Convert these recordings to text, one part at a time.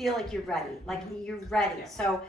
feel like you're ready, like you're ready. Yeah. So,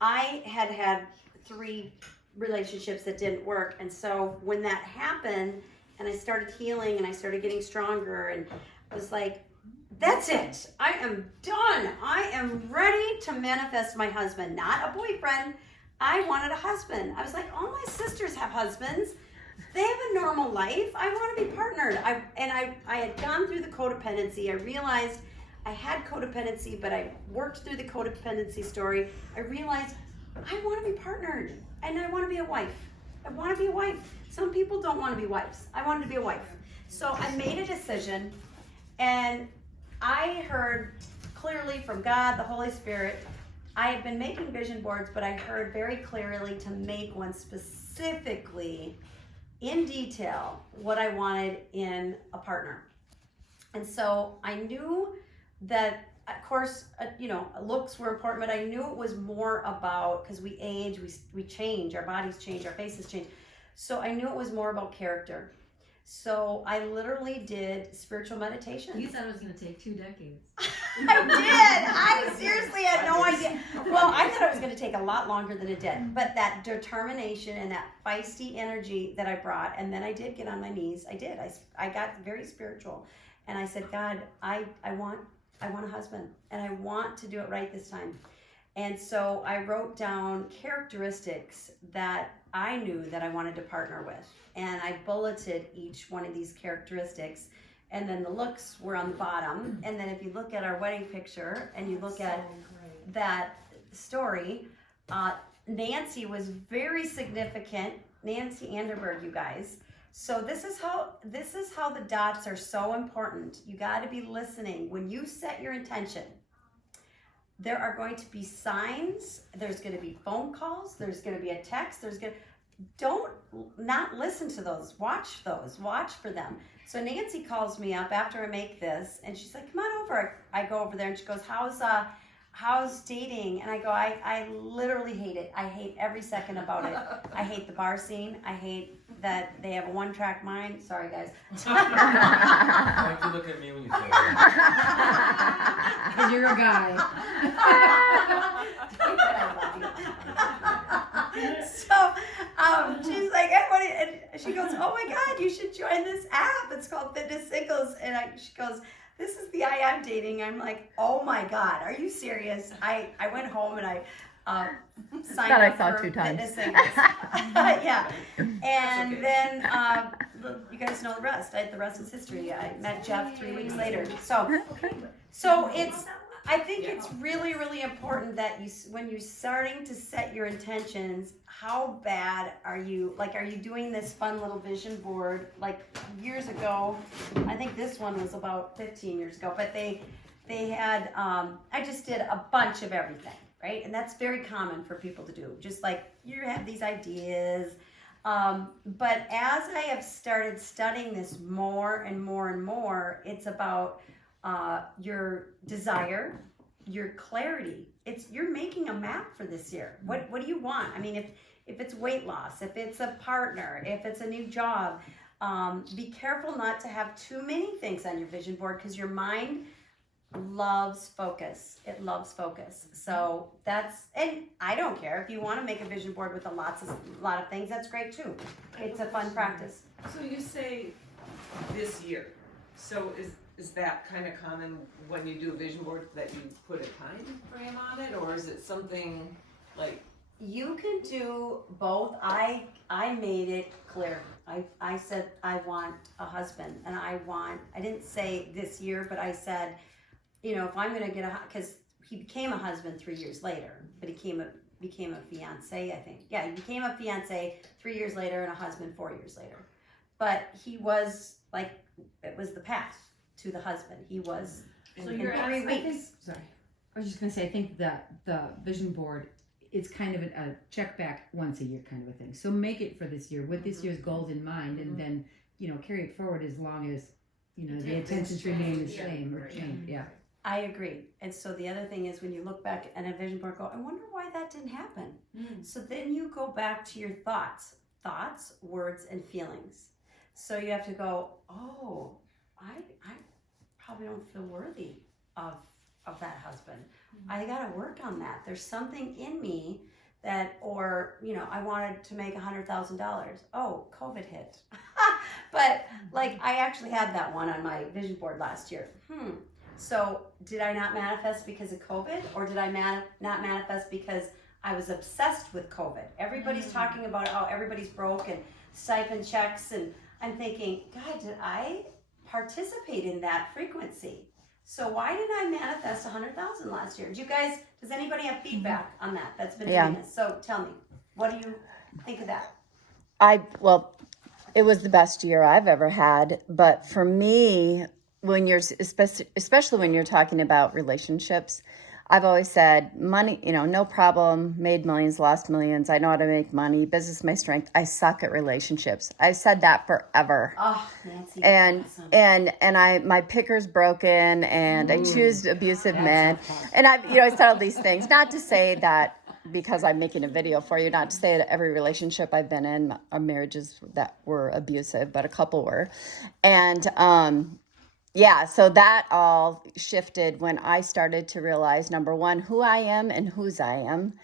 I had 3 relationships that didn't work, and so when that happened, and I started healing, and I started getting stronger, and I was like, that's it. I am done. I am ready to manifest my husband, not a boyfriend. I wanted a husband. I was like, all my sisters have husbands. They have a normal life. I want to be partnered. I had gone through the codependency. I realized I had codependency, but I worked through the codependency story. I realized I want to be partnered, and I want to be a wife. I want to be a wife. Some people don't want to be wives. I wanted to be a wife. So I made a decision, and I heard clearly from God, the Holy Spirit. I had been making vision boards, but I heard very clearly to make one specifically in detail what I wanted in a partner. And so I knew that, of course, looks were important, but I knew it was more about, because we age, we change, our bodies change, our faces change. So I knew it was more about character. So I literally did spiritual meditation. You said it was going to take 2 decades. I did. I seriously had no idea. Well, I thought it was going to take a lot longer than it did. But that determination and that feisty energy that I brought, and then I did get on my knees. I did. I got very spiritual. And I said, God, I want a husband, and I want to do it right this time. And so I wrote down characteristics that I knew that I wanted to partner with. And I bulleted each one of these characteristics. And then the looks were on the bottom. And then if you look at our wedding picture and you look at that story, Nancy was very significant. Nancy Anderberg, you guys. So this is how the dots are so important. You got to be listening. When you set your intention, there are going to be signs. There's going to be phone calls. There's going to be a text. Don't not listen to those. Watch those. Watch for them. So Nancy calls me up after I make this, and she's like, "Come on over." I go over there, and she goes, "How's dating?" And I go, "I literally hate it. I hate every second about it. I hate the bar scene. I hate that they have a 1-track mind." Sorry, guys. Why do you look at me when you say that? Because you're a guy. So she's like, and she goes, "Oh my God, you should join this app. It's called Fitness Singles." And she goes, "This is the I'm dating." I'm like, "Oh my God, are you serious?" I went home and I signed up for Fitness Singles. Yeah. And okay. then you guys know the rest. The rest is history. I met Jeff 3 weeks later. So I think it's really, really important that when you're starting to set your intentions, how bad are you? Like, are you doing this fun little vision board? Like years ago, I think this one was about 15 years ago, but they had, I just did a bunch of everything, right? And that's very common for people to do. Just like you have these ideas. But as I have started studying this more and more and more, it's about your desire, your clarity. You're making a map for this year. What do you want? I mean, if it's weight loss, if it's a partner, if it's a new job, be careful not to have too many things on your vision board, because your mind loves focus. It loves focus. So and I don't care if you want to make a vision board with a lot of things. That's great too. It's a fun practice. So you say this year. So is that kind of common when you do a vision board, that you put a time frame on it, or is it something like? You can do both. I made it clear. I said I want a husband, and I didn't say this year, but I said, if I'm going to get because he became a husband 3 years later, but he became a fiance, I think. Yeah, he became a fiance 3 years later and a husband 4 years later. But he was like, it was the path to the husband. He was in 3 weeks. Sorry. I was just going to say, I think that the vision board is kind of a check back once a year kind of a thing. So make it for this year with this year's goals in mind, and then, carry it forward as long as, the intentions remain the same or change. Yeah. I agree. And so the other thing is, when you look back at a vision board, go, I wonder why that didn't happen. So then you go back to your thoughts, words, and feelings. So you have to go, oh, I probably don't feel worthy of of that husband. I got to work on that. There's something in me that, or, you know, I wanted to make $100,000. Oh, COVID hit. But like, I actually had that one on my vision board last year. So did I not manifest because of COVID, or did I not manifest because I was obsessed with COVID? Everybody's talking about how everybody's broke and stipend checks, and I'm thinking, God, did I participate in that frequency? So why did I manifest 100,000 last year? Does anybody have feedback on that that's been doing this? So tell me, what do you think of that? Well, it was the best year I've ever had. But for me, when you're, especially when you're talking about relationships, I've always said money, you know, no problem, made millions, lost millions. I know how to make money. Business is my strength. I suck at relationships. I've said that forever. Oh, Nancy. And awesome. my picker's broken, and I choose abusive men. And I said all these things, not to say that because I'm making a video for you, not to say that every relationship I've been in are marriages that were abusive, but a couple were. And, so that all shifted when I started to realize, number one, who I am and whose I am,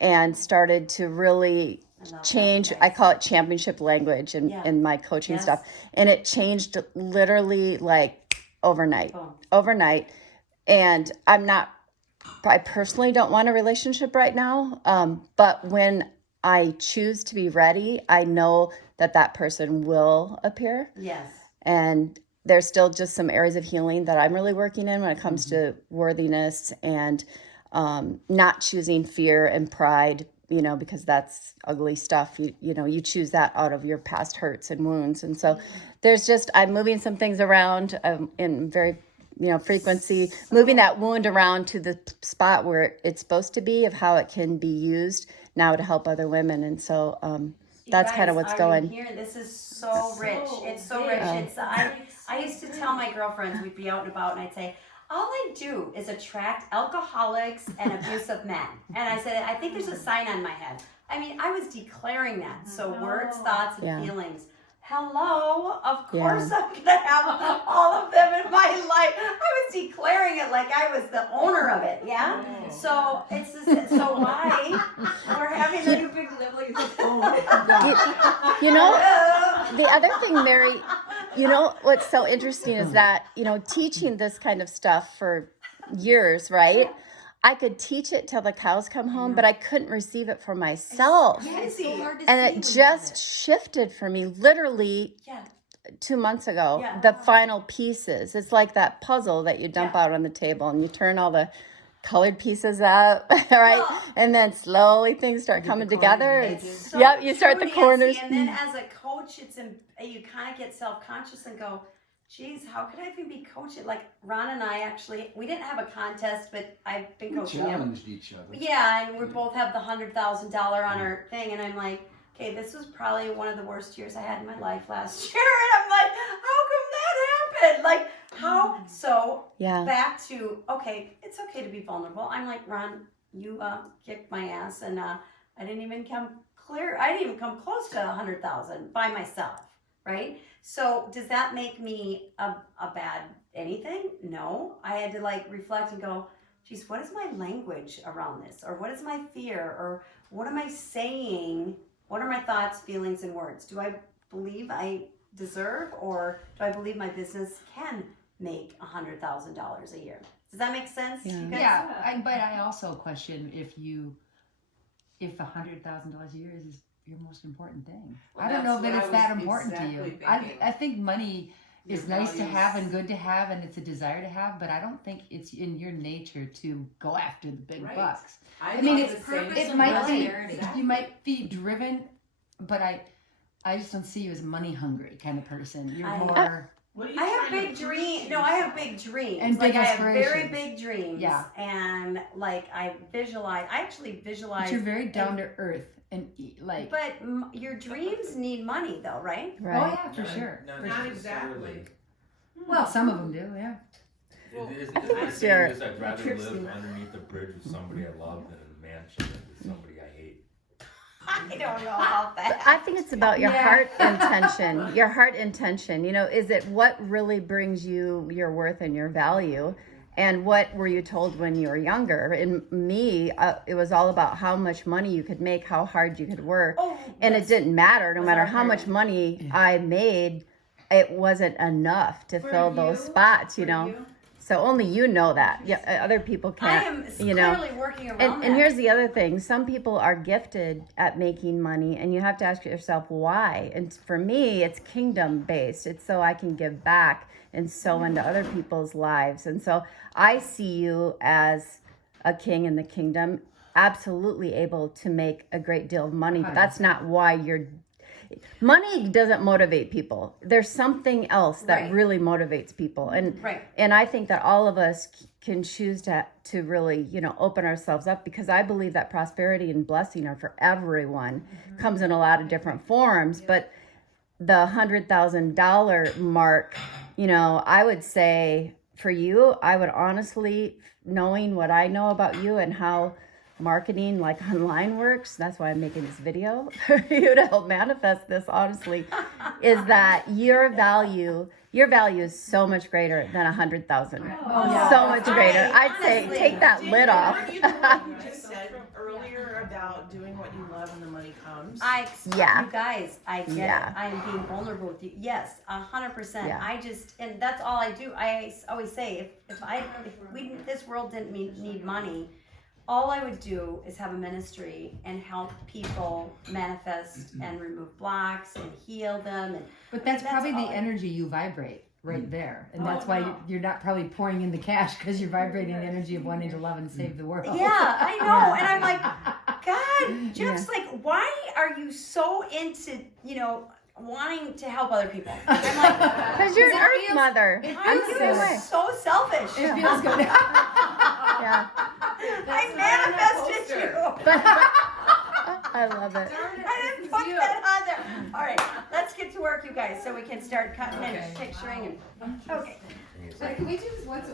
and started to really change. I call it championship language in my coaching stuff. And it changed literally like overnight. And I personally don't want a relationship right now. But when I choose to be ready, I know that person will appear. Yes. And there's still just some areas of healing that I'm really working in when it comes to worthiness and not choosing fear and pride, because that's ugly stuff. You choose that out of your past hurts and wounds. And so I'm moving some things around in very, frequency, moving that wound around to the spot where it's supposed to be, of how it can be used now to help other women. And so that's kind of what's going. Here, this is so rich. It's so rich. I used to tell my girlfriends, we'd be out and about, and I'd say, all I do is attract alcoholics and abusive men. And I said, I think there's a sign on my head. I mean, I was declaring that. So words, thoughts, and feelings. Hello, of course I'm going to have all of them in my life. I was declaring it like I was the owner of it, yeah? So it's just, so why we're having the big Lily the other thing, Mary, what's so interesting is that, teaching this kind of stuff for years, right? I could teach it till the cows come home, but I couldn't receive it for myself. It's so hard to and it just shifted for me literally 2 months ago. The final pieces. It's like that puzzle that you dump out on the table, and you turn all the colored pieces out, right? And then slowly things start coming together. You start the corners. And then as a coach, you kind of get self-conscious and go, geez, how could I even be coaching? Like Ron and I we didn't have a contest, but I've been coaching him. We challenged each other. Yeah, and we both have the $100,000 on our thing, and I'm like, okay, this was probably one of the worst years I had in my life last year, and I'm like, how come that happened? Like, how? So back to, okay, it's okay to be vulnerable. I'm like, Ron, you kicked my ass, and I didn't even come close to 100,000 by myself, right? So does that make me a bad anything? No. I had to reflect and go, geez, what is my language around this? Or what is my fear? Or what am I saying? What are my thoughts, feelings, and words? Do I believe I deserve, or do I believe my business can make $100,000 a year? Does that make sense? Yeah. But I also question if $100,000 a year is your most important thing. Well, I don't know that it's that important to you. Thinking. I think money is nice to have and good to have, and it's a desire to have, but I don't think it's in your nature to go after the big bucks. I mean, it might be, you might be driven, but I just don't see you as a money hungry kind of person. You're more. I have big dreams. No, I have big dreams. And big I have aspirations. very big dreams. Yeah. And I actually visualize. But you're very down to earth. But your dreams need money, though, right? Oh yeah, for sure. Not exactly. Well, some of them do, yeah. Sure. I'd rather live underneath a bridge with somebody I love than in a mansion with somebody I hate. I don't know about that. I think it's about your heart intention. Your heart intention. Is it what really brings you your worth and your value? And what were you told when you were younger? In me, it was all about how much money you could make, how hard you could work. Oh, And it that's- didn't matter, no was matter our how much parent. money I made, it wasn't enough to fill those spots, you know. So only you know that. Yeah, other people I can't. am you know. clearly working around And that. here's the other thing. Some people are gifted at making money, and you have to ask yourself why. And for me, it's kingdom based. It's so I can give back and sow into other people's lives. And so I see you as a king in the kingdom, absolutely able to make a great deal of money. But that's not why you're. Money doesn't motivate people. There's something else that Right. really motivates people, and Right. and I think that all of us can choose to really, you know, open ourselves up, because I believe that prosperity and blessing are for everyone. Comes in a lot of different forms, but the $100,000 mark, you know, I would say for you, I would honestly, knowing what I know about you and how marketing like online works, that's why I'm making this video for you to help manifest this, honestly, is that your value is so much greater than 100,000. yeah. So much greater. I'd say honestly, take that lid off. Weren't you the one who just said earlier about doing what you love and the money comes? Yeah. You guys, I get Yeah. it. I am being vulnerable with you. Yes, 100%. Yeah. I just, and that's all I do. I always say, if this world didn't need money, all I would do is have a ministry and help people manifest and remove blocks and heal them. And But that's probably all the I- energy you vibrate right there, and Oh, that's why wow. you're not probably pouring in the cash, because you're vibrating the energy of wanting to love and save the world. Yeah, I know. And I'm like, God, Jeff's like, why are you so into, you know, wanting to help other people? I'm like, Because you're an Because it earth feels- mother. it I'm feels the good. same way. so selfish. It feels good. Yeah. I manifested you. I love it. I didn't put that on there. All right, let's get to work, you guys, so we can start cutting and picturing and, okay. But can we do this once a